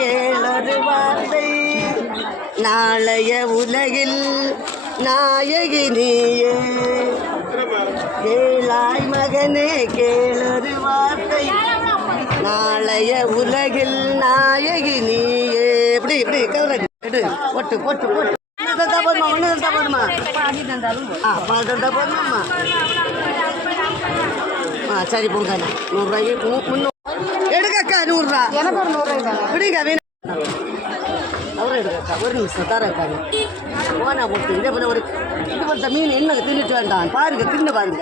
கேளொரு வார்த்தை, நாளைய உலகில் நாயகி நீயே. கேளாய் மகனே கேளொரு வார்த்தை, நாளைய உலகில் நாயகி நீயே. இப்படி இப்படி கவலை எடு, போட்டு போட்டு போட்டு போதுமா, ஒன்று தந்தா போதுமா, பால் தந்தா போதுமாம்மா. சரி போங்க, 100 ரூபாய்க்கு 300 எடுக்கக்கா, 100 ரூபா எனக்கு ஒரு 100 ரூபாய் பிடிங்க. வேணும் அவரும் எடுக்கக்கா, ஒரு நிமிஷம் தரக்காங்க. போனா போட்டு இதே போல ஒரு இது போட்ட மீன் என்ன தின்னுட்டு வேண்டாம் பாருங்க, தின்னு பாருங்க.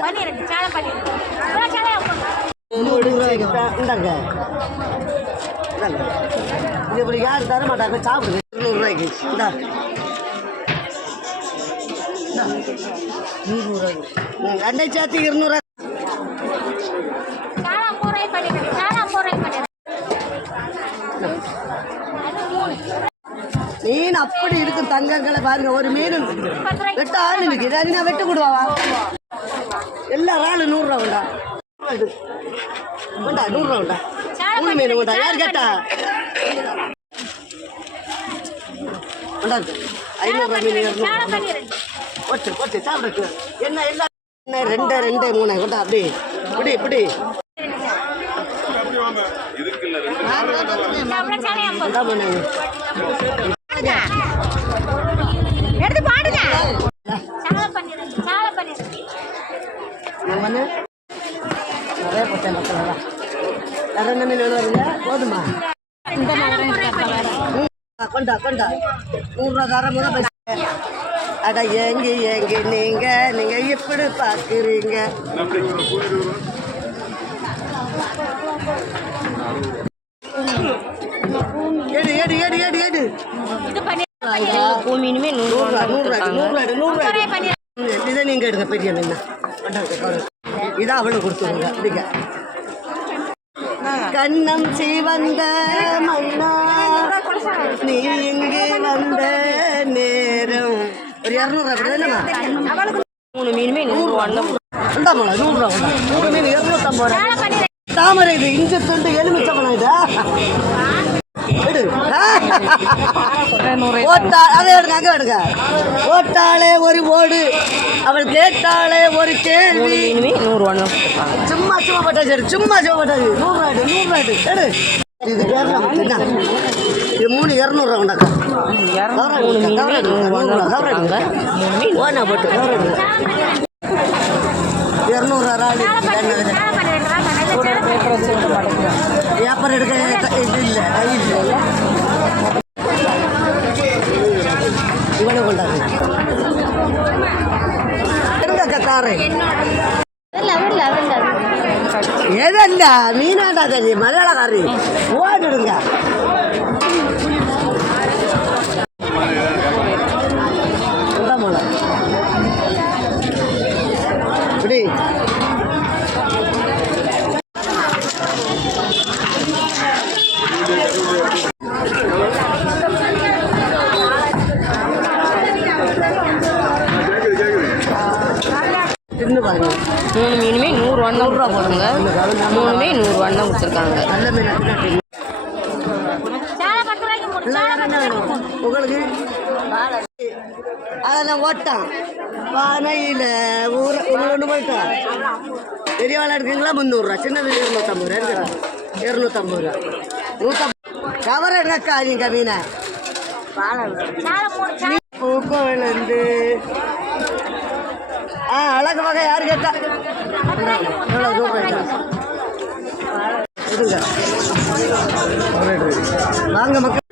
இந்தாங்க இது இப்படி யாரும் தர மாட்டாங்க, சாப்பிடுங்க. 200 ரூபாய்க்கு இந்தா 100 ரூபாய்க்கு ரெண்டை சேர்த்து 200 ரூபாய். மீன் அப்படி இருக்கும் தங்கங்களை பாருங்க. ஒரு மீன் வெட்ட ஆள் நிற்குது, அது நான் வெட்டு கொடுவாவா? எல்லா ஆளும் 100 ரூபா உண்டா உண்டா 100 ரூபா உண்டா? 3 மீன் உண்டா? யார் கேட்டா? உண்டா 500 ரூபா மீன் 200 போட்டு போட்டு சாப்பிடுக்கு. என்ன எல்லாம் 2 2 3 கொண்டா அப்படி இப்படி இப்படி எடுத்து பாடுங்க. நிறைய போட்டேன் மக்கள். வேற என்ன மீன் வருங்க? போதுமா? கொண்டா கொண்டா 100 ரூபா தர முத பைசா. அட ஏங்கி ஏங்கி நீங்க இப்படி பாக்குறீங்க. எடு எடு எடு எடு எடு மீனுமே 100 ரூபா. இதை நீங்க எடுங்க பெரிய மீன். இதான் அவளுக்கு கொடுத்துருங்க. அப்படிங்க கண்ணம் சிவந்த மன்னா நீ இங்கே வந்த நேரம் ஒரு 200 ரூபா என்னமா? 3 மீனுமே 100 ரூபா. 100 ரூபா 3 மீன் 250 ரூபா. தாமரை இது இஞ்சி துண்டு எலுமிச்சம்பழம் இது எடு. அதை எடுங்க, அங்கே எடுங்க. ஓட்டாளே ஒரு ஓடு, அவள் கேட்டாளே ஒரு கேள்வி. 100 ரூபா சும்மா சும்மா பட்டாச்சு எடு, சும்மா சும்மா பட்டாச்சு. 100 ரூபா எடு, 100 ரூபா எடு எடு. இது இது 3 200 ரூபா உண்டாக்கா. 200 ராலி வியாபாரம் எடுக்க இது இல்லை, கை இல்லை. இவனை கொண்டாங்க எடுங்க தாரை. எதல்ல மீனாண்டா தெரியும் மலையாளக்காரி ஓடிடுங்க. இப்படி தின்னு பாருங்க. 3 மீனுமே 100 ரூபா போடுங்க. 3மே 100 ரூபா தான் கொடுத்துருக்காங்க. நல்ல மீன் உங்களுக்கு அதெல்லாம் ஓட்டான் பானையில் ஒன்று போயிட்டான். பெரிய வாழை இருக்குங்களா? 300 ரூபா. சின்னது 250 ரூபா இருக்கிறான். 250 ரூபா. 150 கவர் எடுக்கா நீங்க மீனை பூக்கோவிலேருந்து. அழகு வகை யாரு கேட்டா? எவ்வளோ ரூபாய் வாங்க மக்கள்.